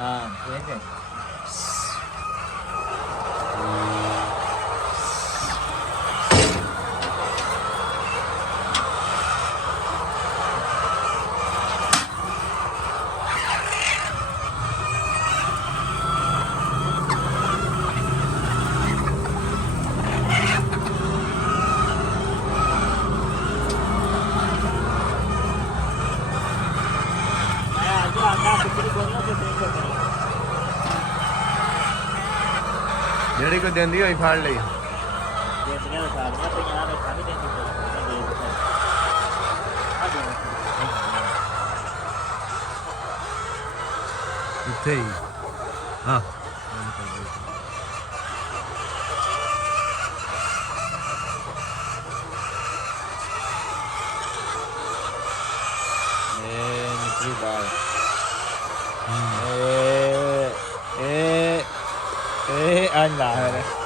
ਹਾਂ ਇਹ ਤੇ ਜਿਹੜੀ ਕੋਈ ਦਿੰਦੀ ਹੋਈ ਫੜ ਲਈ ਦੇਦੀਆਂ ਸਾਰੀਆਂ ਪਈਆਂ ਨੇ ਖਾਣੀ ਦੇਂਦੀ ਇੱਥੇ ਹੀ ਹਾਂ ਇਹ ਨਿਕਲੀ ਬਾਹਰ ਇਹ ਅੰਨਾ ਹੈ